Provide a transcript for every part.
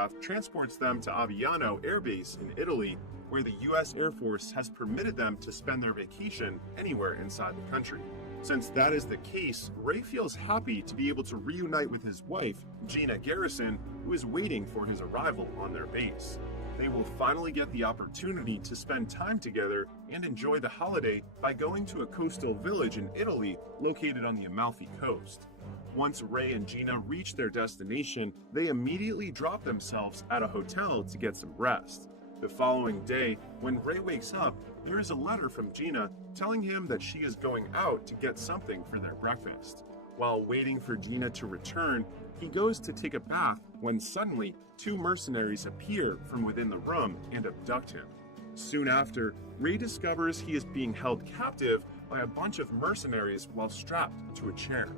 aircraft transports them to Aviano Air Base in Italy, where the US Air Force has permitted them to spend their vacation anywhere inside the country. Since that is the case, Ray feels happy to be able to reunite with his wife, Gina Garrison, who is waiting for his arrival on their base. They will finally get the opportunity to spend time together and enjoy the holiday by going to a coastal village in Italy located on the Amalfi Coast. Once Ray and Gina reach their destination, they immediately drop themselves at a hotel to get some rest. The following day, when Ray wakes up, there is a letter from Gina telling him that she is going out to get something for their breakfast. While waiting for Gina to return, he goes to take a bath when suddenly 2 mercenaries appear from within the room and abduct him. Soon after, Ray discovers he is being held captive by a bunch of mercenaries while strapped to a chair.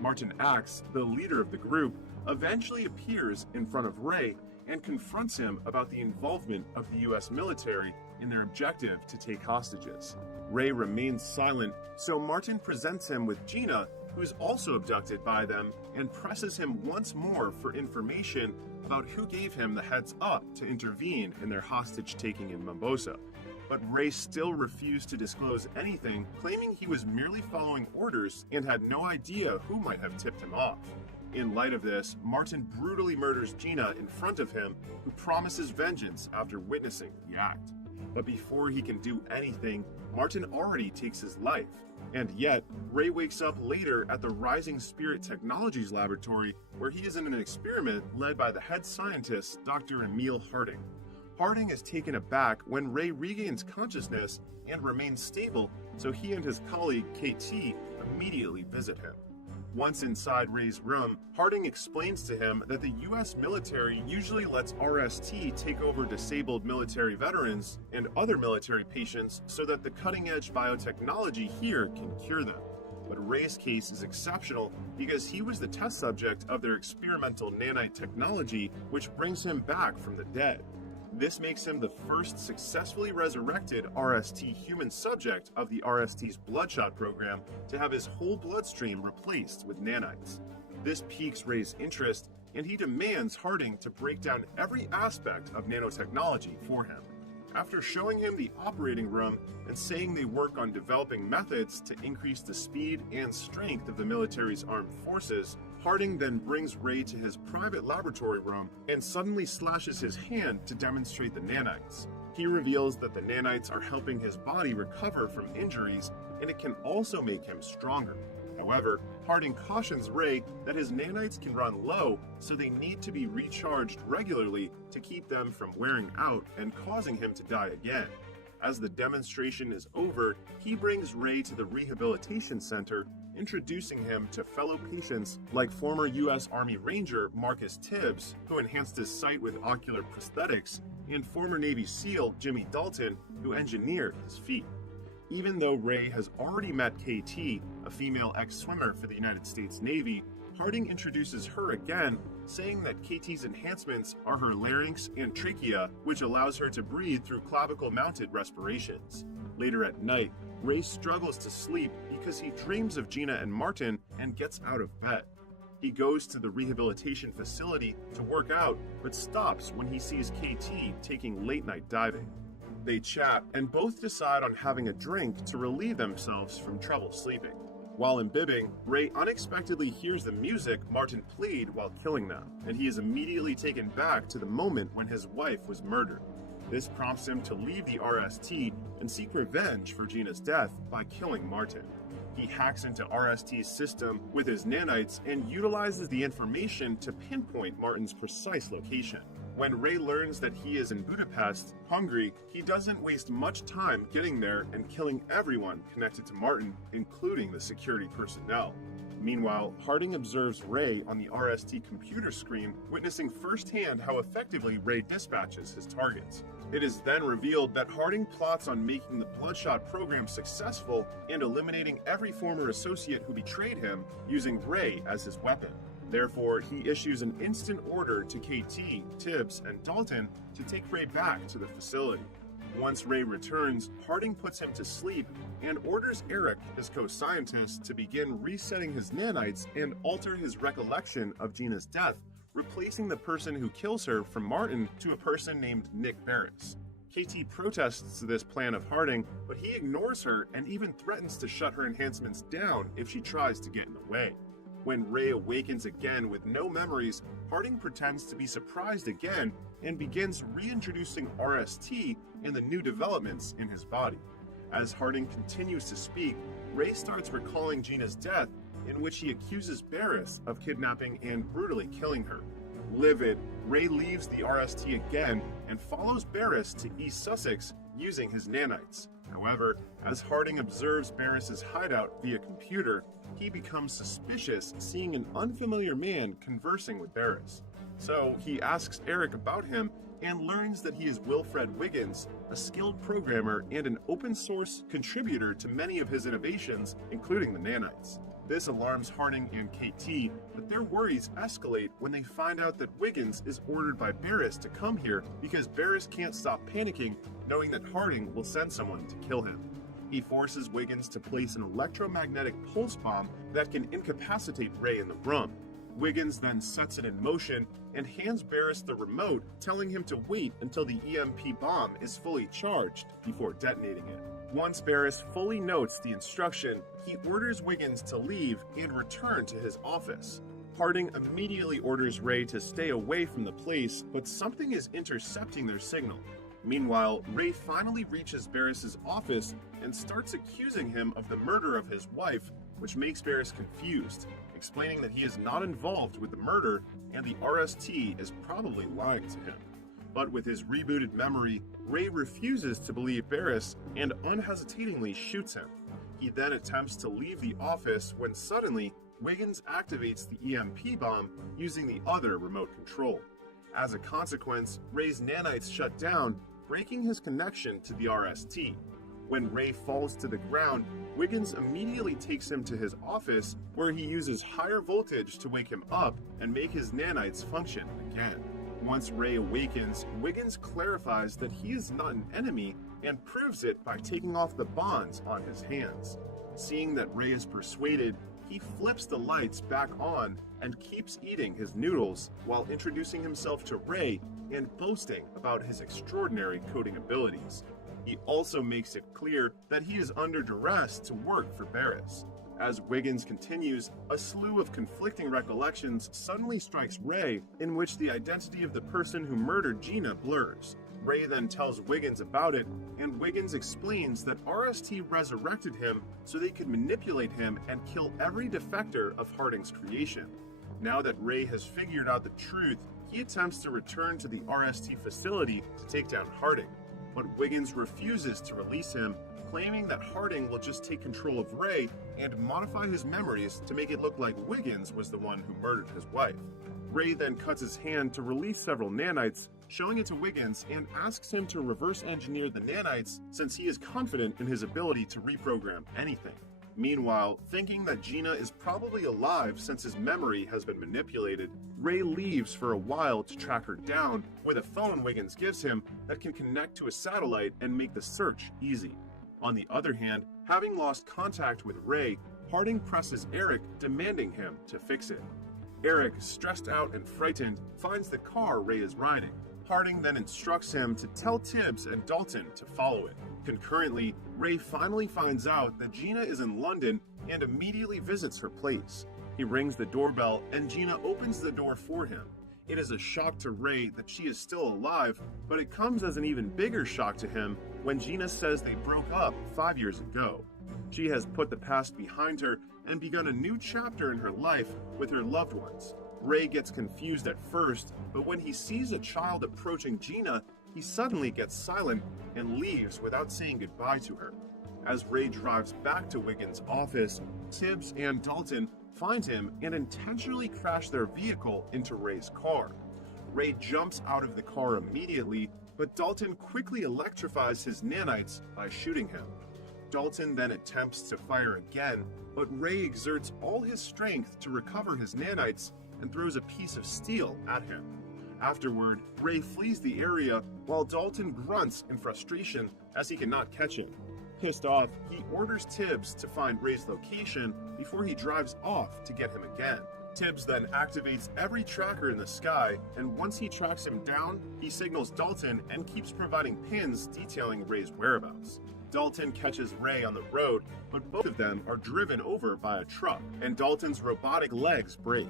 Martin Axe, the leader of the group, eventually appears in front of Ray and confronts him about the involvement of the US military in their objective to take hostages. Ray remains silent, so Martin presents him with Gina, who is also abducted by them, and presses him once more for information about who gave him the heads up to intervene in their hostage-taking in Mombosa. But Ray still refused to disclose anything, claiming he was merely following orders and had no idea who might have tipped him off. In light of this, Martin brutally murders Gina in front of him, who promises vengeance after witnessing the act. But before he can do anything, Martin already takes his life. And yet, Ray wakes up later at the Rising Spirit Technologies laboratory, where he is in an experiment led by the head scientist, Dr. Emil Harding. Harding is taken aback when Ray regains consciousness and remains stable, so he and his colleague KT immediately visit him. Once inside Ray's room, Harding explains to him that the US military usually lets RST take over disabled military veterans and other military patients so that the cutting-edge biotechnology here can cure them. But Ray's case is exceptional because he was the test subject of their experimental nanite technology, which brings him back from the dead. This makes him the first successfully resurrected RST human subject of the RST's Bloodshot program to have his whole bloodstream replaced with nanites. This piques Ray's interest, and he demands Harding to break down every aspect of nanotechnology for him. After showing him the operating room and saying they work on developing methods to increase the speed and strength of the military's armed forces, Harding then brings Ray to his private laboratory room and suddenly slashes his hand to demonstrate the nanites. He reveals that the nanites are helping his body recover from injuries, and it can also make him stronger. However, Harding cautions Ray that his nanites can run low, so they need to be recharged regularly to keep them from wearing out and causing him to die again. As the demonstration is over, he brings Ray to the rehabilitation center, introducing him to fellow patients like former US Army Ranger Marcus Tibbs, who enhanced his sight with ocular prosthetics, and former Navy SEAL Jimmy Dalton, who engineered his feet. Even though Ray has already met KT, a female ex-swimmer for the United States Navy, Harding introduces her again, saying that KT's enhancements are her larynx and trachea, which allows her to breathe through clavicle-mounted respirations. Later at night, Ray struggles to sleep because he dreams of Gina and Martin and gets out of bed. He goes to the rehabilitation facility to work out, but stops when he sees KT taking late-night diving. They chat and both decide on having a drink to relieve themselves from trouble sleeping. While imbibing, Ray unexpectedly hears the music Martin played while killing them, and he is immediately taken back to the moment when his wife was murdered. This prompts him to leave the RST and seek revenge for Gina's death by killing Martin. He hacks into RST's system with his nanites and utilizes the information to pinpoint Martin's precise location. When Ray learns that he is in Budapest, Hungary, he doesn't waste much time getting there and killing everyone connected to Martin, including the security personnel. Meanwhile, Harding observes Ray on the RST computer screen, witnessing firsthand how effectively Ray dispatches his targets. It is then revealed that Harding plots on making the Bloodshot program successful and eliminating every former associate who betrayed him, using Ray as his weapon. Therefore, he issues an instant order to KT, Tibbs, and Dalton to take Ray back to the facility. Once Ray returns, Harding puts him to sleep and orders Eric, his co-scientist, to begin resetting his nanites and alter his recollection of Gina's death, replacing the person who kills her from Martin to a person named Nick Barris. KT protests this plan of Harding, but he ignores her and even threatens to shut her enhancements down if she tries to get in the way. When Ray awakens again with no memories, Harding pretends to be surprised again and begins reintroducing RST and the new developments in his body. As Harding continues to speak, Ray starts recalling Gina's death, in which he accuses Barris of kidnapping and brutally killing her. Livid, Ray leaves the RST again and follows Barris to East Sussex using his nanites. However, as Harding observes Barris's hideout via computer, he becomes suspicious seeing an unfamiliar man conversing with Barris. So he asks Eric about him and learns that he is Wilfred Wiggins, a skilled programmer and an open source contributor to many of his innovations, including the nanites. This alarms Harding and KT, but their worries escalate when they find out that Wiggins is ordered by Barris to come here because Barris can't stop panicking, knowing that Harding will send someone to kill him. He forces Wiggins to place an electromagnetic pulse bomb that can incapacitate Ray in the room. Wiggins then sets it in motion and hands Barris the remote, telling him to wait until the EMP bomb is fully charged before detonating it. Once Barris fully notes the instruction, he orders Wiggins to leave and return to his office. Harding immediately orders Ray to stay away from the place, but something is intercepting their signal. Meanwhile, Ray finally reaches Barris's office and starts accusing him of the murder of his wife, which makes Barris confused, explaining that he is not involved with the murder and the RST is probably lying to him. But with his rebooted memory, Ray refuses to believe Barris and unhesitatingly shoots him. He then attempts to leave the office when suddenly Wiggins activates the EMP bomb using the other remote control. As a consequence, Ray's nanites shut down, breaking his connection to the RST. When Ray falls to the ground, Wiggins immediately takes him to his office, where he uses higher voltage to wake him up and make his nanites function again. Once Ray awakens, Wiggins clarifies that he is not an enemy and proves it by taking off the bonds on his hands. Seeing that Ray is persuaded, he flips the lights back on and keeps eating his noodles while introducing himself to Ray and boasting about his extraordinary coding abilities. He also makes it clear that he is under duress to work for Barris. As Wiggins continues, a slew of conflicting recollections suddenly strikes Ray, in which the identity of the person who murdered Gina blurs. Ray then tells Wiggins about it, and Wiggins explains that RST resurrected him so they could manipulate him and kill every defector of Harding's creation. Now that Ray has figured out the truth, he attempts to return to the RST facility to take down Harding. But Wiggins refuses to release him, claiming that Harding will just take control of Ray and modify his memories to make it look like Wiggins was the one who murdered his wife. Ray then cuts his hand to release several nanites, showing it to Wiggins and asks him to reverse engineer the nanites since he is confident in his ability to reprogram anything. Meanwhile, thinking that Gina is probably alive since his memory has been manipulated, Ray leaves for a while to track her down with a phone Wiggins gives him that can connect to a satellite and make the search easy. On the other hand, having lost contact with Ray, Harding presses Eric, demanding him to fix it. Eric, stressed out and frightened, finds the car Ray is riding. Harding then instructs him to tell Tibbs and Dalton to follow it. Concurrently, Ray finally finds out that Gina is in London and immediately visits her place. He rings the doorbell and Gina opens the door for him. It is a shock to Ray that she is still alive, but it comes as an even bigger shock to him when Gina says they broke up 5 years ago. She has put the past behind her and begun a new chapter in her life with her loved ones. Ray gets confused at first, but when he sees a child approaching Gina, he suddenly gets silent and leaves without saying goodbye to her. As Ray drives back to Wiggins' office, Tibbs and Dalton find him and intentionally crash their vehicle into Ray's car. Ray jumps out of the car immediately, but Dalton quickly electrifies his nanites by shooting him. Dalton then attempts to fire again, but Ray exerts all his strength to recover his nanites and throws a piece of steel at him. Afterward, Ray flees the area while Dalton grunts in frustration as he cannot catch him. Pissed off, he orders Tibbs to find Ray's location before he drives off to get him again. Tibbs then activates every tracker in the sky, and once he tracks him down, he signals Dalton and keeps providing pins detailing Ray's whereabouts. Dalton catches Ray on the road, but both of them are driven over by a truck, and Dalton's robotic legs break.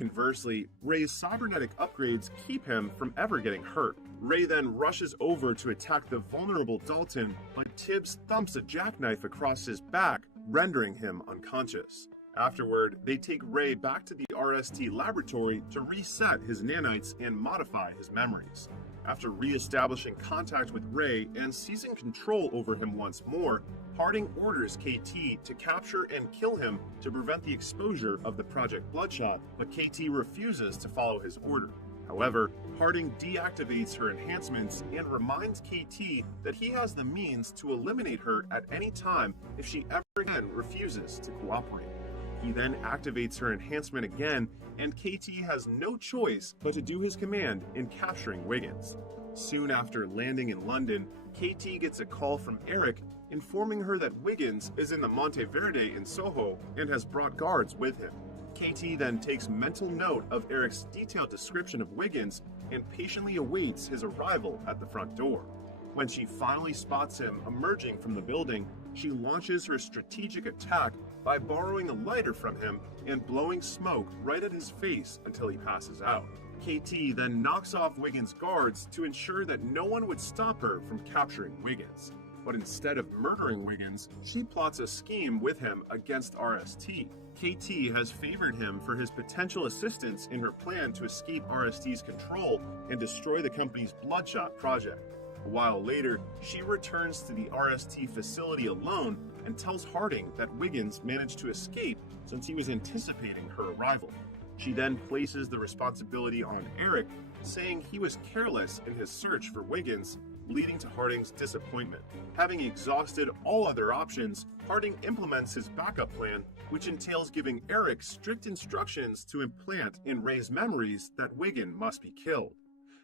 Conversely, Ray's cybernetic upgrades keep him from ever getting hurt. Ray then rushes over to attack the vulnerable Dalton, but Tibbs thumps a jackknife across his back, rendering him unconscious. Afterward, they take Ray back to the RST laboratory to reset his nanites and modify his memories. After re-establishing contact with Ray and seizing control over him once more, Harding orders KT to capture and kill him to prevent the exposure of the Project Bloodshot, but KT refuses to follow his order. However, Harding deactivates her enhancements and reminds KT that he has the means to eliminate her at any time if she ever again refuses to cooperate. He then activates her enhancement again, and KT has no choice but to do his command in capturing Wiggins. Soon after landing in London, KT gets a call from Eric informing her that Wiggins is in the Monteverde in Soho and has brought guards with him. KT then takes mental note of Eric's detailed description of Wiggins and patiently awaits his arrival at the front door. When she finally spots him emerging from the building, she launches her strategic attack by borrowing a lighter from him and blowing smoke right at his face until he passes out. KT then knocks off Wiggins' guards to ensure that no one would stop her from capturing Wiggins. But instead of murdering Wiggins, she plots a scheme with him against RST. KT has favored him for his potential assistance in her plan to escape RST's control and destroy the company's Bloodshot project. A while later, she returns to the RST facility alone and tells Harding that Wiggins managed to escape since he was anticipating her arrival. She then places the responsibility on Eric, saying he was careless in his search for Wiggins, leading to Harding's disappointment. Having exhausted all other options, Harding implements his backup plan, which entails giving Eric strict instructions to implant in Ray's memories that Wiggins must be killed.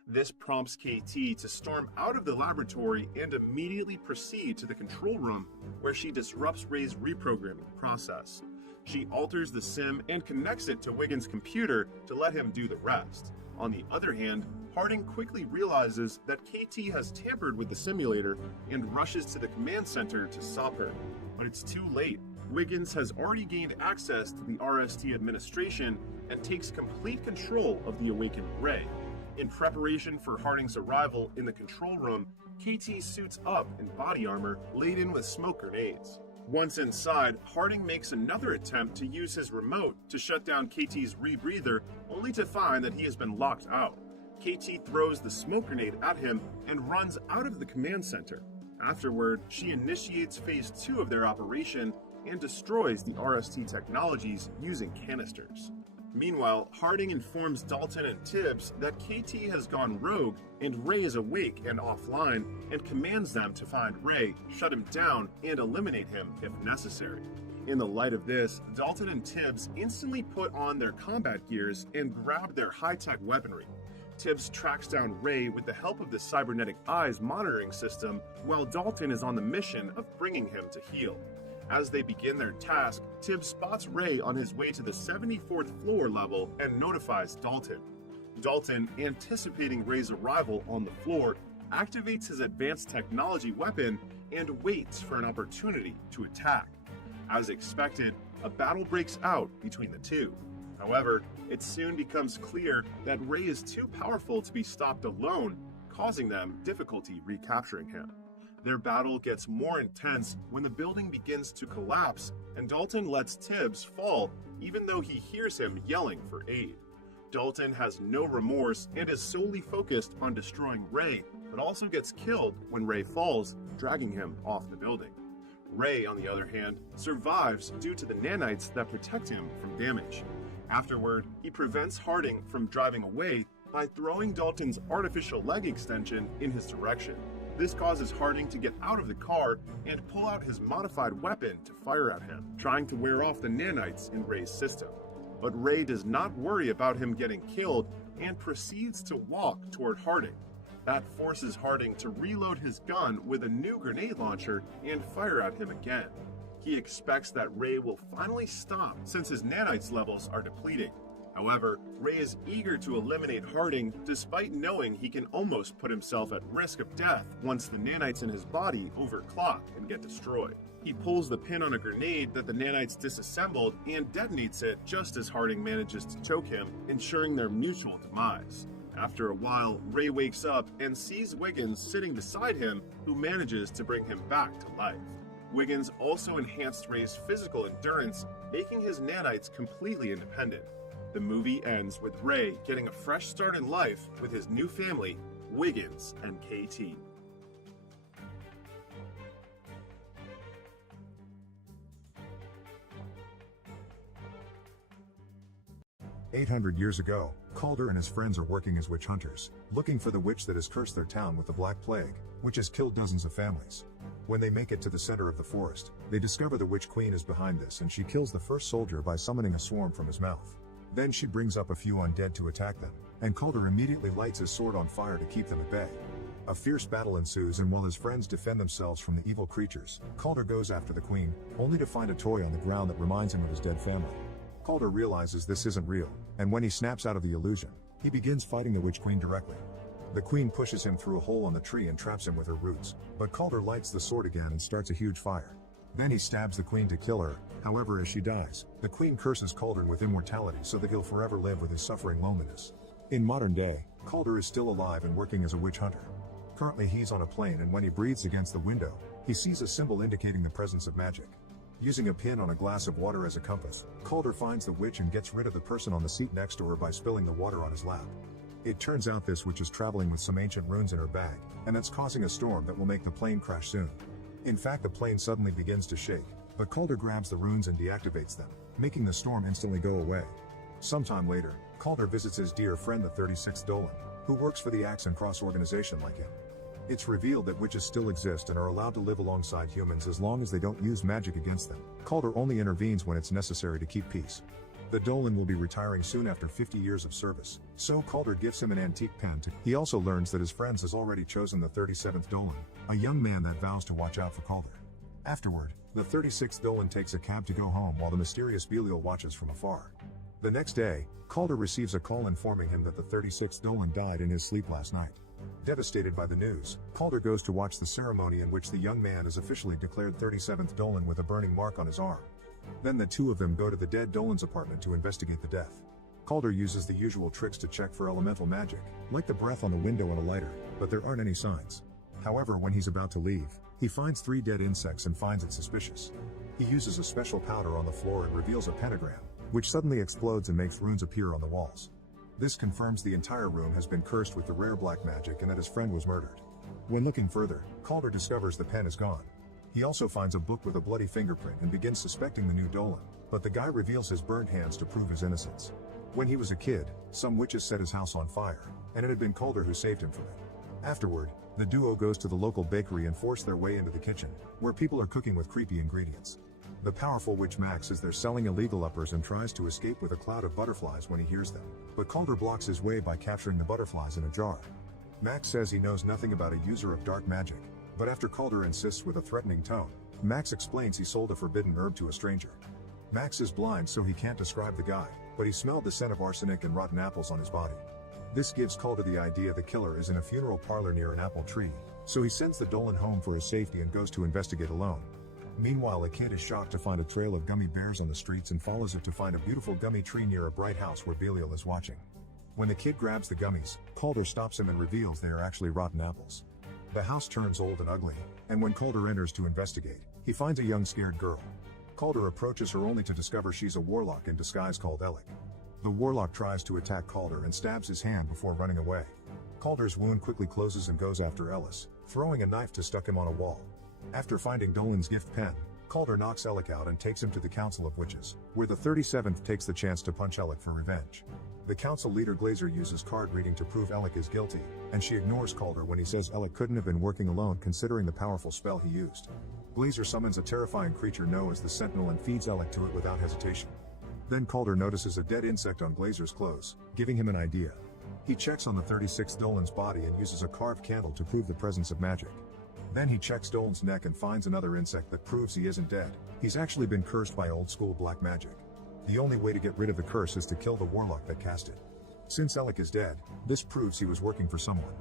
This prompts KT to storm out of the laboratory and immediately proceed to the control room, where she disrupts Ray's reprogramming process. She alters the sim and connects it to Wiggins' computer to let him do the rest. On the other hand, Harding quickly realizes that KT has tampered with the simulator and rushes to the command center to stop her. But it's too late. Wiggins has already gained access to the RST administration and takes complete control of the awakened Ray. In preparation for Harding's arrival in the control room, KT suits up in body armor laden with smoke grenades. Once inside, Harding makes another attempt to use his remote to shut down KT's rebreather, only to find that he has been locked out. KT throws the smoke grenade at him and runs out of the command center. Afterward, she initiates phase 2 of their operation and destroys the RST technologies using canisters. Meanwhile, Harding informs Dalton and Tibbs that KT has gone rogue and Ray is awake and offline, and commands them to find Ray, shut him down, and eliminate him if necessary. In the light of this, Dalton and Tibbs instantly put on their combat gears and grab their high-tech weaponry. Tibbs tracks down Ray with the help of the cybernetic eyes monitoring system, while Dalton is on the mission of bringing him to heel. As they begin their task, Tibbs spots Ray on his way to the 74th floor level and notifies Dalton. Dalton, anticipating Ray's arrival on the floor, activates his advanced technology weapon and waits for an opportunity to attack. As expected, a battle breaks out between the two. However, it soon becomes clear that Ray is too powerful to be stopped alone, causing them difficulty recapturing him. Their battle gets more intense when the building begins to collapse and Dalton lets Tibbs fall even though he hears him yelling for aid. Dalton has no remorse and is solely focused on destroying Ray, but also gets killed when Ray falls, dragging him off the building. Ray, on the other hand, survives due to the nanites that protect him from damage. Afterward, he prevents Harding from driving away by throwing Dalton's artificial leg extension in his direction. This causes Harding to get out of the car and pull out his modified weapon to fire at him, trying to wear off the nanites in Ray's system. But Ray does not worry about him getting killed and proceeds to walk toward Harding. That forces Harding to reload his gun with a new grenade launcher and fire at him again. He expects that Ray will finally stop since his nanites levels are depleting. However, Ray is eager to eliminate Harding despite knowing he can almost put himself at risk of death once the nanites in his body overclock and get destroyed. He pulls the pin on a grenade that the nanites disassembled and detonates it just as Harding manages to choke him, ensuring their mutual demise. After a while, Ray wakes up and sees Wiggins sitting beside him, who manages to bring him back to life. Wiggins also enhanced Ray's physical endurance, making his nanites completely independent. The movie ends with Ray getting a fresh start in life with his new family, Wiggins and KT. "800 years ago, Calder and his friends are working as witch hunters, looking for the witch that has cursed their town with the Black Plague, which has killed dozens of families. When they make it to the center of the forest, they discover the Witch Queen is behind this, and she kills the first soldier by summoning a swarm from his mouth. Then she brings up a few undead to attack them, and Calder immediately lights his sword on fire to keep them at bay. A fierce battle ensues, and while his friends defend themselves from the evil creatures, Calder goes after the queen, only to find a toy on the ground that reminds him of his dead family. Calder realizes this isn't real, and when he snaps out of the illusion, he begins fighting the Witch Queen directly. The queen pushes him through a hole on the tree and traps him with her roots, but Calder lights the sword again and starts a huge fire. Then he stabs the queen to kill her. However, as she dies, the queen curses Calder with immortality so that he'll forever live with his suffering loneliness. In modern day, Calder is still alive and working as a witch hunter. Currently he's on a plane, and when he breathes against the window, he sees a symbol indicating the presence of magic. Using a pin on a glass of water as a compass, Calder finds the witch and gets rid of the person on the seat next to her by spilling the water on his lap. It turns out this witch is traveling with some ancient runes in her bag, and that's causing a storm that will make the plane crash soon. In fact, the plane suddenly begins to shake, but Calder grabs the runes and deactivates them, making the storm instantly go away. Sometime later, Calder visits his dear friend the 36th Dolan, who works for the Axe and Cross organization like him. It's revealed that witches still exist and are allowed to live alongside humans as long as they don't use magic against them. Calder only intervenes when it's necessary to keep peace. The Dolan will be retiring soon after 50 years of service, so Calder gives him an antique pen. He also learns that his friends has already chosen the 37th Dolan, a young man that vows to watch out for Calder. Afterward, the 36th Dolan takes a cab to go home while the mysterious Belial watches from afar. The next day, Calder receives a call informing him that the 36th Dolan died in his sleep last night. Devastated by the news, Calder goes to watch the ceremony in which the young man is officially declared 37th Dolan with a burning mark on his arm. Then the two of them go to the dead Dolan's apartment to investigate the death. Calder uses the usual tricks to check for elemental magic, like the breath on the window and a lighter, but there aren't any signs. However, when he's about to leave, he finds 3 dead insects and finds it suspicious. He uses a special powder on the floor and reveals a pentagram, which suddenly explodes and makes runes appear on the walls. This confirms the entire room has been cursed with the rare black magic and that his friend was murdered. When looking further, Calder discovers the pen is gone. He also finds a book with a bloody fingerprint and begins suspecting the new Dolan, but the guy reveals his burned hands to prove his innocence. When he was a kid, some witches set his house on fire, and it had been Calder who saved him from it. Afterward, the duo goes to the local bakery and force their way into the kitchen, where people are cooking with creepy ingredients. The powerful witch Max is there selling illegal uppers and tries to escape with a cloud of butterflies when he hears them, but Calder blocks his way by capturing the butterflies in a jar. Max says he knows nothing about a user of dark magic, but after Calder insists with a threatening tone, Max explains he sold a forbidden herb to a stranger. Max is blind so he can't describe the guy, but he smelled the scent of arsenic and rotten apples on his body. This gives Calder the idea the killer is in a funeral parlor near an apple tree, so he sends the Dolan home for his safety and goes to investigate alone. Meanwhile, a kid is shocked to find a trail of gummy bears on the streets and follows it to find a beautiful gummy tree near a bright house where Belial is watching. When the kid grabs the gummies, Calder stops him and reveals they are actually rotten apples. The house turns old and ugly, and when Calder enters to investigate, he finds a young scared girl. Calder approaches her only to discover she's a warlock in disguise called Alec. The warlock tries to attack Calder and stabs his hand before running away. Calder's wound quickly closes and goes after Ellis, throwing a knife to stuck him on a wall. After finding Dolan's gift pen, Calder knocks Alec out and takes him to the Council of Witches, where the 37th takes the chance to punch Alec for revenge. The council leader Glazer uses card reading to prove Alec is guilty, and she ignores Calder when he says Alec couldn't have been working alone considering the powerful spell he used. Glazer summons a terrifying creature known as the Sentinel and feeds Alec to it without hesitation. Then Calder notices a dead insect on Glazer's clothes, giving him an idea. He checks on the 36th Dolan's body and uses a carved candle to prove the presence of magic. Then he checks Dolan's neck and finds another insect that proves he isn't dead. He's actually been cursed by old school black magic. The only way to get rid of the curse is to kill the warlock that cast it. Since Alec is dead, this proves he was working for someone.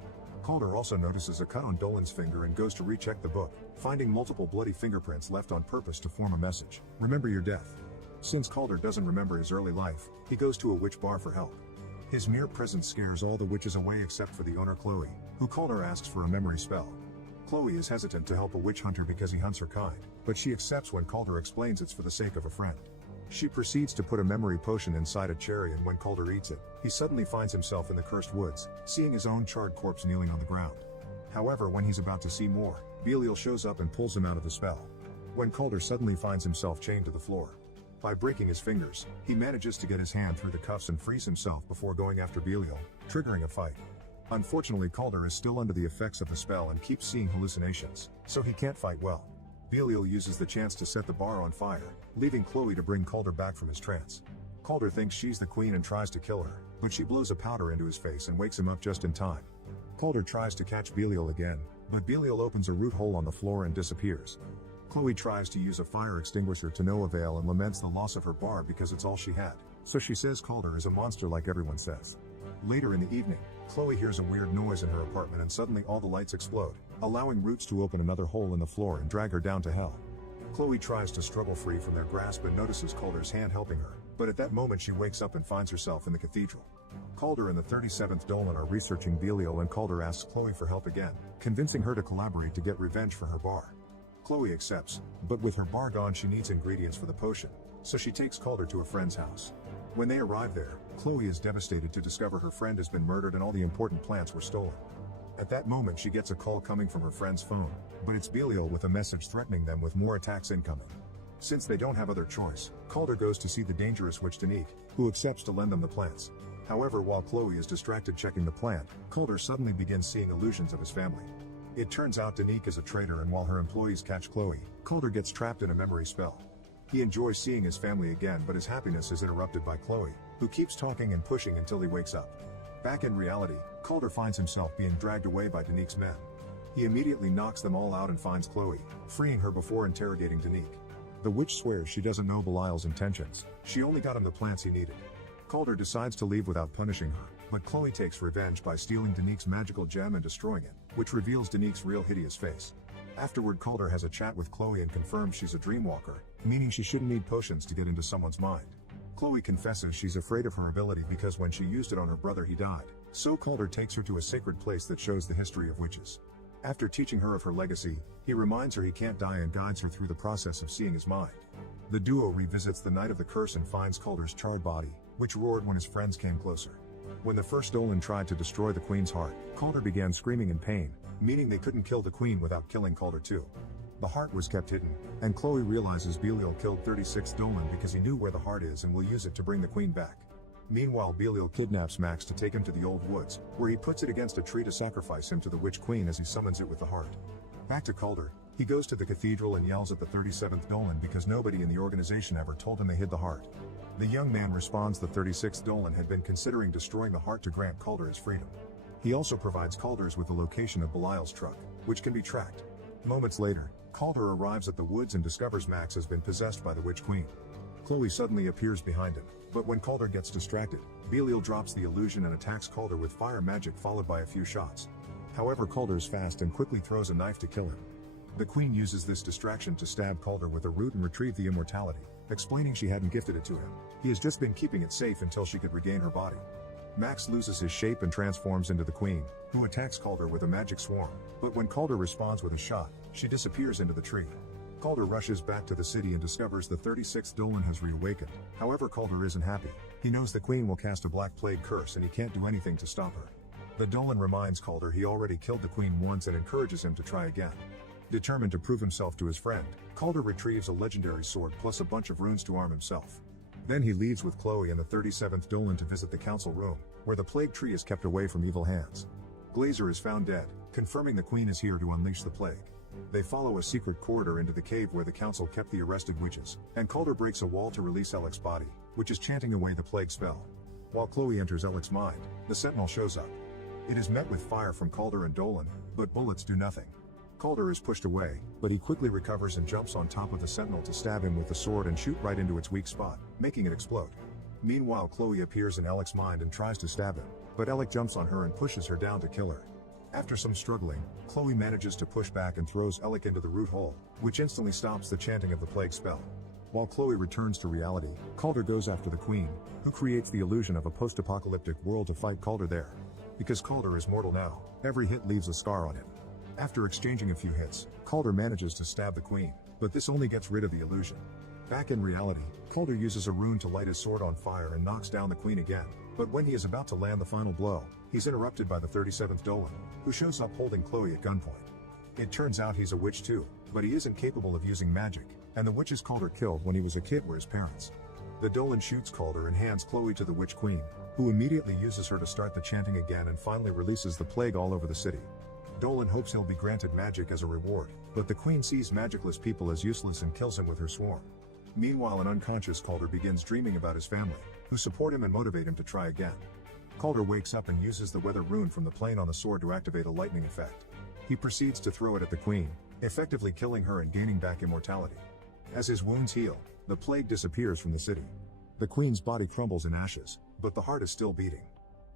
Calder also notices a cut on Dolan's finger and goes to recheck the book, finding multiple bloody fingerprints left on purpose to form a message. Remember your death. Since Calder doesn't remember his early life, he goes to a witch bar for help. His mere presence scares all the witches away except for the owner Chloe, who Calder asks for a memory spell. Chloe is hesitant to help a witch hunter because he hunts her kind, but she accepts when Calder explains it's for the sake of a friend. She proceeds to put a memory potion inside a cherry, and when Calder eats it, he suddenly finds himself in the cursed woods, seeing his own charred corpse kneeling on the ground. However, when he's about to see more, Belial shows up and pulls him out of the spell. When Calder suddenly finds himself chained to the floor. By breaking his fingers, he manages to get his hand through the cuffs and frees himself before going after Belial, triggering a fight. Unfortunately, Calder is still under the effects of the spell and keeps seeing hallucinations, so he can't fight well. Belial uses the chance to set the bar on fire, leaving Chloe to bring Calder back from his trance. Calder thinks she's the queen and tries to kill her, but she blows a powder into his face and wakes him up just in time. Calder tries to catch Belial again, but Belial opens a root hole on the floor and disappears. Chloe tries to use a fire extinguisher to no avail and laments the loss of her bar because it's all she had, so she says Calder is a monster like everyone says. Later in the evening, Chloe hears a weird noise in her apartment and suddenly all the lights explode, allowing roots to open another hole in the floor and drag her down to hell. Chloe tries to struggle free from their grasp and notices Calder's hand helping her, but at that moment she wakes up and finds herself in the cathedral. Calder and the 37th Dolan are researching Belial, and Calder asks Chloe for help again, convincing her to collaborate to get revenge for her bar. Chloe accepts, but with her bar gone she needs ingredients for the potion, so she takes Calder to a friend's house. When they arrive there, Chloe is devastated to discover her friend has been murdered and all the important plants were stolen. At that moment she gets a call coming from her friend's phone, but it's Belial with a message threatening them with more attacks incoming. Since they don't have other choice, Calder goes to see the dangerous witch Danique, who accepts to lend them the plants. However, while Chloe is distracted checking the plant, Calder suddenly begins seeing illusions of his family. It turns out Danique is a traitor, and while her employees catch Chloe, Calder gets trapped in a memory spell. He enjoys seeing his family again, but his happiness is interrupted by Chloe, who keeps talking and pushing until he wakes up. Back in reality, Calder finds himself being dragged away by Danique's men. He immediately knocks them all out and finds Chloe, freeing her before interrogating Danique. The witch swears she doesn't know Belial's intentions, she only got him the plants he needed. Calder decides to leave without punishing her, but Chloe takes revenge by stealing Danique's magical gem and destroying it, which reveals Danique's real hideous face. Afterward, Calder has a chat with Chloe and confirms she's a dreamwalker, meaning she shouldn't need potions to get into someone's mind. Chloe confesses she's afraid of her ability because when she used it on her brother he died, so Calder takes her to a sacred place that shows the history of witches. After teaching her of her legacy, he reminds her he can't die and guides her through the process of seeing his mind. The duo revisits the night of the curse and finds Calder's charred body, which roared when his friends came closer. When the first Dolan tried to destroy the queen's heart, Calder began screaming in pain, meaning they couldn't kill the queen without killing Calder too. The heart was kept hidden, and Chloe realizes Belial killed 36 Dolan because he knew where the heart is and will use it to bring the queen back. Meanwhile, Belial kidnaps Max to take him to the old woods, where he puts it against a tree to sacrifice him to the witch queen as he summons it with the heart. Back to Calder, he goes to the cathedral and yells at the 37th Dolan because nobody in the organization ever told him they hid the heart. The young man responds the 36th Dolan had been considering destroying the heart to grant Calder his freedom. He also provides Calder's with the location of Belial's truck, which can be tracked. Moments later, Calder arrives at the woods and discovers Max has been possessed by the witch queen. Chloe suddenly appears behind him, but when Calder gets distracted, Belial drops the illusion and attacks Calder with fire magic followed by a few shots. However, Calder is fast and quickly throws a knife to kill him. The queen uses this distraction to stab Calder with a root and retrieve the immortality, explaining she hadn't gifted it to him. He has just been keeping it safe until she could regain her body. Max loses his shape and transforms into the queen, who attacks Calder with a magic swarm, but when Calder responds with a shot, she disappears into the tree. Calder rushes back to the city and discovers the 36th Dolan has reawakened. However, Calder isn't happy. He knows the queen will cast a black plague curse and he can't do anything to stop her. The Dolan reminds Calder he already killed the queen once and encourages him to try again. Determined to prove himself to his friend, Calder retrieves a legendary sword plus a bunch of runes to arm himself. Then he leaves with Chloe and the 37th Dolan to visit the council room, where the plague tree is kept away from evil hands. Glazer is found dead, confirming the queen is here to unleash the plague. They follow a secret corridor into the cave where the council kept the arrested witches, and Calder breaks a wall to release Alec's body, which is chanting away the plague spell. While Chloe enters Alec's mind, the Sentinel shows up. It is met with fire from Calder and Dolan, but bullets do nothing. Calder is pushed away, but he quickly recovers and jumps on top of the Sentinel to stab him with the sword and shoot right into its weak spot, making it explode. Meanwhile, Chloe appears in Alec's mind and tries to stab him, but Alec jumps on her and pushes her down to kill her. After some struggling, Chloe manages to push back and throws Alec into the root hole, which instantly stops the chanting of the plague spell. While Chloe returns to reality, Calder goes after the Queen, who creates the illusion of a post-apocalyptic world to fight Calder there. Because Calder is mortal now, every hit leaves a scar on him. After exchanging a few hits, Calder manages to stab the Queen, but this only gets rid of the illusion. Back in reality, Calder uses a rune to light his sword on fire and knocks down the Queen again, but when he is about to land the final blow, he's interrupted by the 37th Dolan, who shows up holding Chloe at gunpoint. It turns out he's a witch too, but he isn't capable of using magic, and the witches Calder killed when he was a kid were his parents. The Dolan shoots Calder and hands Chloe to the Witch Queen, who immediately uses her to start the chanting again and finally releases the plague all over the city. Dolan hopes he'll be granted magic as a reward, but the Queen sees magicless people as useless and kills him with her swarm. Meanwhile, an unconscious Calder begins dreaming about his family, who support him and motivate him to try again. Calder wakes up and uses the weather rune from the plane on the sword to activate a lightning effect. He proceeds to throw it at the Queen, effectively killing her and gaining back immortality. As his wounds heal, the plague disappears from the city. The Queen's body crumbles in ashes, but the heart is still beating.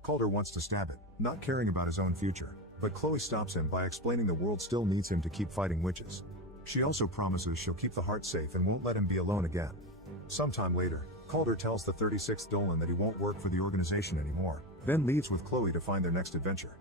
Calder wants to stab it, not caring about his own future, but Chloe stops him by explaining the world still needs him to keep fighting witches. She also promises she'll keep the heart safe and won't let him be alone again. Sometime later, Calder tells the 36th Dolan that he won't work for the organization anymore, then leaves with Chloe to find their next adventure.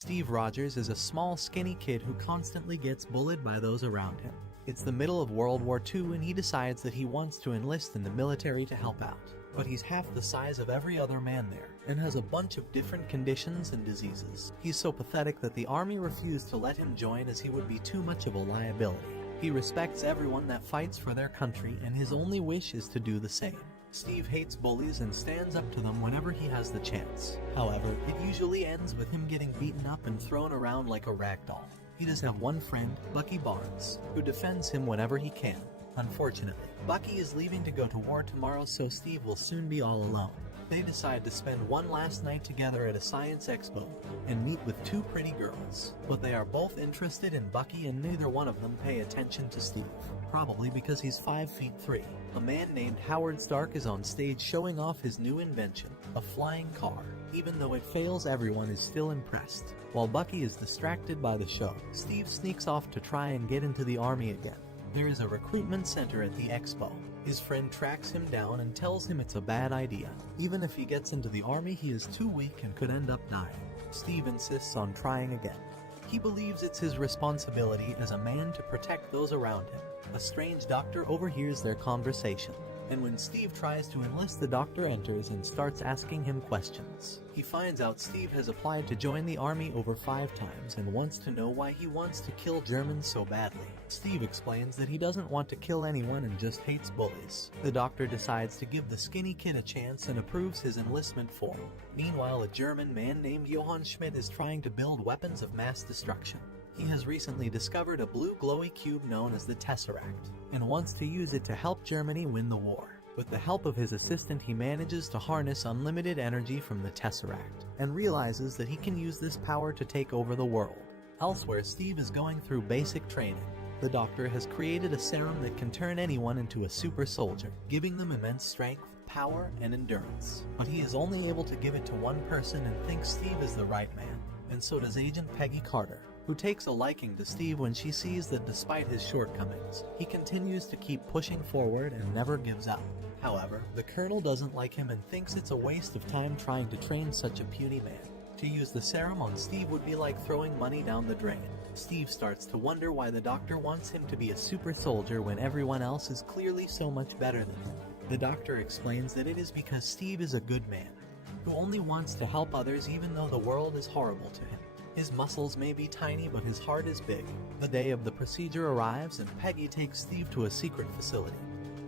Steve Rogers is a small, skinny kid who constantly gets bullied by those around him. It's the middle of World War II and he decides that he wants to enlist in the military to help out. But he's half the size of every other man there, and has a bunch of different conditions and diseases. He's so pathetic that the army refused to let him join as he would be too much of a liability. He respects everyone that fights for their country, and his only wish is to do the same. Steve hates bullies and stands up to them whenever he has the chance. However, it usually ends with him getting beaten up and thrown around like a rag doll. He does have one friend, Bucky Barnes, who defends him whenever he can. Unfortunately, Bucky is leaving to go to war tomorrow, so Steve will soon be all alone. They decide to spend one last night together at a science expo and meet with two pretty girls. But they are both interested in Bucky and neither one of them pay attention to Steve. Probably because he's 5'3". A man named Howard Stark is on stage showing off his new invention, a flying car. Even though it fails, everyone is still impressed. While Bucky is distracted by the show, Steve sneaks off to try and get into the army again. There is a recruitment center at the expo. His friend tracks him down and tells him it's a bad idea. Even if he gets into the army, he is too weak and could end up dying. Steve insists on trying again. He believes it's his responsibility as a man to protect those around him. A strange doctor overhears their conversation, and when Steve tries to enlist, the doctor enters and starts asking him questions. He finds out Steve has applied to join the army over 5 times and wants to know why he wants to kill Germans so badly. Steve explains that he doesn't want to kill anyone and just hates bullies. The doctor decides to give the skinny kid a chance and approves his enlistment form. Meanwhile, a German man named Johann Schmidt is trying to build weapons of mass destruction. He has recently discovered a blue glowy cube known as the Tesseract, and wants to use it to help Germany win the war. With the help of his assistant, he manages to harness unlimited energy from the Tesseract, and realizes that he can use this power to take over the world. Elsewhere, Steve is going through basic training. The doctor has created a serum that can turn anyone into a super soldier, giving them immense strength, power, and endurance. But he is only able to give it to one person and thinks Steve is the right man, and so does Agent Peggy Carter, who takes a liking to Steve when she sees that despite his shortcomings, he continues to keep pushing forward and never gives up. However, the Colonel doesn't like him and thinks it's a waste of time trying to train such a puny man. To use the serum on Steve would be like throwing money down the drain. Steve starts to wonder why the doctor wants him to be a super soldier when everyone else is clearly so much better than him. The doctor explains that it is because Steve is a good man, who only wants to help others even though the world is horrible to him. His muscles may be tiny, but his heart is big. The day of the procedure arrives and Peggy takes Steve to a secret facility,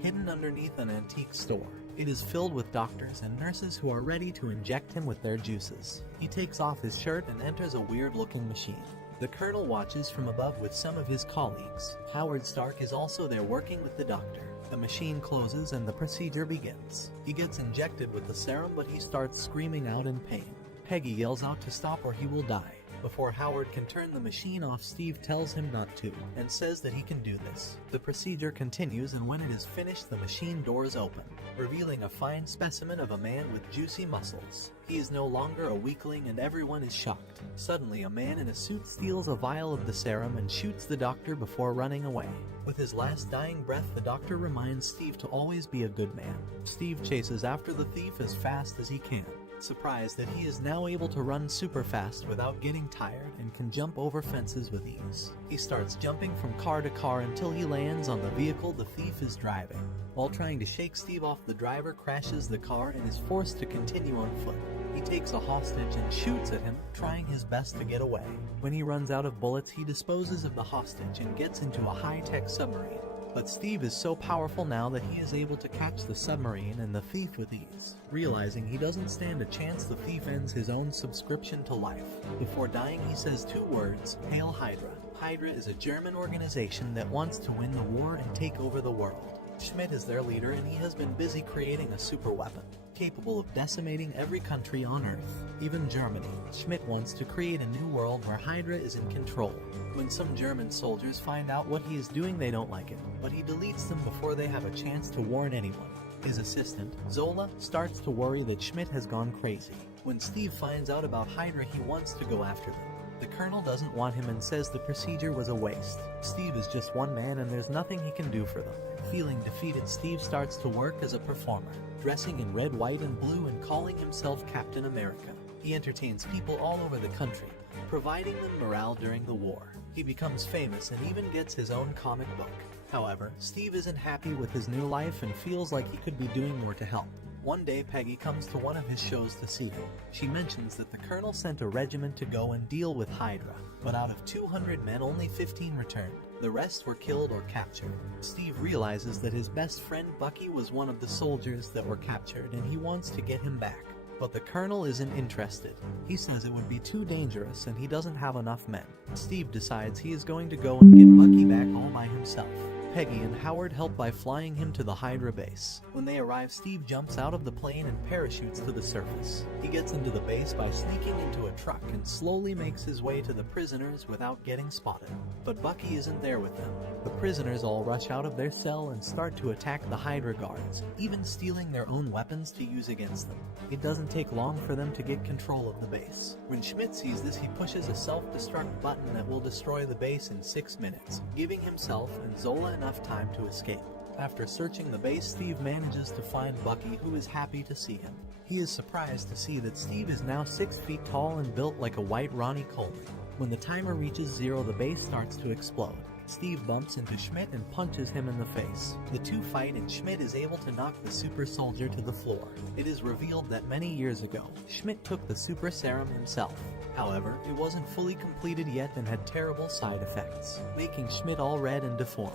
hidden underneath an antique store. It is filled with doctors and nurses who are ready to inject him with their juices. He takes off his shirt and enters a weird-looking machine. The Colonel watches from above with some of his colleagues. Howard Stark is also there working with the doctor. The machine closes and the procedure begins. He gets injected with the serum, but he starts screaming out in pain. Peggy yells out to stop or he will die. Before Howard can turn the machine off, Steve tells him not to, and says that he can do this. The procedure continues, and when it is finished, the machine doors open, revealing a fine specimen of a man with juicy muscles. He is no longer a weakling, and everyone is shocked. Suddenly, a man in a suit steals a vial of the serum and shoots the doctor before running away. With his last dying breath, the doctor reminds Steve to always be a good man. Steve chases after the thief as fast as he can, surprised that he is now able to run super fast without getting tired and can jump over fences with ease. He starts jumping from car to car until he lands on the vehicle the thief is driving. While trying to shake Steve off, the driver crashes the car and is forced to continue on foot. He takes a hostage and shoots at him, trying his best to get away. When he runs out of bullets, he disposes of the hostage and gets into a high-tech submarine. But Steve is so powerful now that he is able to catch the submarine and the thief with ease. Realizing he doesn't stand a chance, the thief ends his own subscription to life. Before dying, he says 2 words, "Hail Hydra." Hydra is a German organization that wants to win the war and take over the world. Schmidt is their leader, and he has been busy creating a super weapon capable of decimating every country on Earth, even Germany. Schmidt wants to create a new world where Hydra is in control. When some German soldiers find out what he is doing, they don't like it, but he deletes them before they have a chance to warn anyone. His assistant, Zola, starts to worry that Schmidt has gone crazy. When Steve finds out about Hydra, he wants to go after them. The colonel doesn't want him and says the procedure was a waste. Steve is just one man and there's nothing he can do for them. Feeling defeated, Steve starts to work as a performer, dressing in red, white, and blue and calling himself Captain America. He entertains people all over the country, providing them morale during the war. He becomes famous and even gets his own comic book. However, Steve isn't happy with his new life and feels like he could be doing more to help. One day, Peggy comes to one of his shows to see him. She mentions that the colonel sent a regiment to go and deal with Hydra, but out of 200 men, only 15 returned. The rest were killed or captured. Steve realizes that his best friend Bucky was one of the soldiers that were captured, and he wants to get him back. But the colonel isn't interested. He says it would be too dangerous and he doesn't have enough men. Steve decides he is going to go and get Bucky back all by himself. Peggy and Howard help by flying him to the Hydra base. When they arrive, Steve jumps out of the plane and parachutes to the surface. He gets into the base by sneaking into a truck and slowly makes his way to the prisoners without getting spotted. But Bucky isn't there with them. The prisoners all rush out of their cell and start to attack the Hydra guards, even stealing their own weapons to use against them. It doesn't take long for them to get control of the base. When Schmidt sees this, he pushes a self-destruct button that will destroy the base in 6 minutes, giving himself and Zola enough time to escape. After searching the base, Steve manages to find Bucky, who is happy to see him. He is surprised to see that Steve is now 6 feet tall and built like a white Ronnie Coleman. When the timer reaches 0, the base starts to explode. Steve bumps into Schmidt and punches him in the face. The two fight and Schmidt is able to knock the super soldier to the floor. It is revealed that many years ago, Schmidt took the super serum himself. However, it wasn't fully completed yet and had terrible side effects, making Schmidt all red and deformed.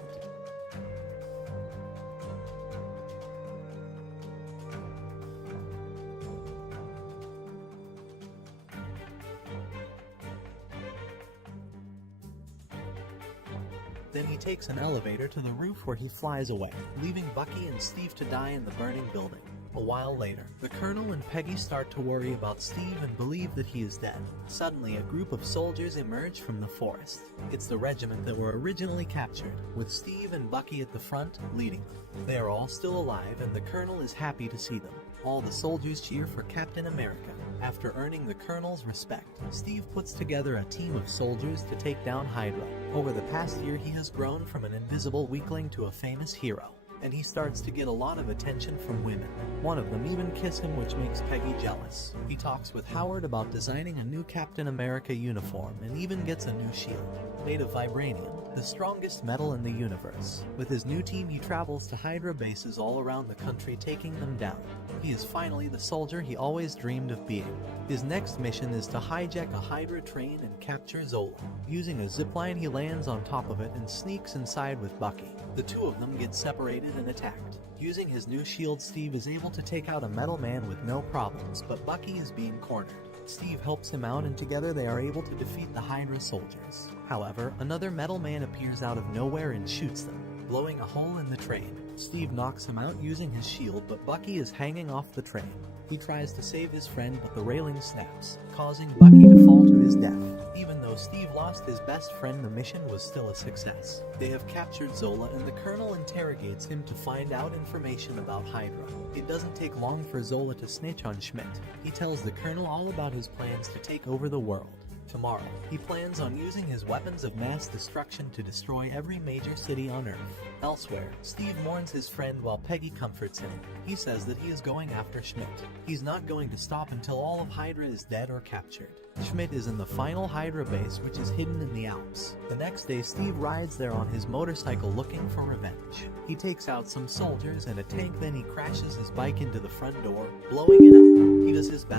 Then he takes an elevator to the roof where he flies away, leaving Bucky and Steve to die in the burning building. A while later, the colonel and Peggy start to worry about Steve and believe that he is dead. Suddenly, a group of soldiers emerge from the forest. It's the regiment that were originally captured, with Steve and Bucky at the front, leading them. They are all still alive, and the colonel is happy to see them. All the soldiers cheer for Captain America. After earning the colonel's respect, Steve puts together a team of soldiers to take down Hydra. Over the past year, he has grown from an invisible weakling to a famous hero, and he starts to get a lot of attention from women. One of them even kiss him, which makes Peggy jealous. He talks with Howard about designing a new Captain America uniform and even gets a new shield, made of vibranium, the strongest metal in the universe. With his new team, he travels to Hydra bases all around the country, taking them down. He is finally the soldier he always dreamed of being. His next mission is to hijack a Hydra train and capture Zola. Using a zipline, he lands on top of it and sneaks inside with Bucky. The two of them get separated and attacked. Using his new shield, Steve is able to take out a metal man with no problems, but Bucky is being cornered. Steve helps him out, and together they are able to defeat the Hydra soldiers. However, another metal man appears out of nowhere and shoots them, blowing a hole in the train. Steve knocks him out using his shield, but Bucky is hanging off the train. He tries to save his friend, but the railing snaps, causing Bucky to fall to his death. Even though Steve lost his best friend, the mission was still a success. They have captured Zola, and the Colonel interrogates him to find out information about Hydra. It doesn't take long for Zola to snitch on Schmidt. He tells the Colonel all about his plans to take over the world. Tomorrow, he plans on using his weapons of mass destruction to destroy every major city on Earth. Elsewhere, Steve mourns his friend while Peggy comforts him. He says that he is going after Schmidt. He's not going to stop until all of Hydra is dead or captured. Schmidt is in the final Hydra base, which is hidden in the Alps. The next day, Steve rides there on his motorcycle looking for revenge. He takes out some soldiers and a tank, then he crashes his bike into the front door, blowing it up. He does his best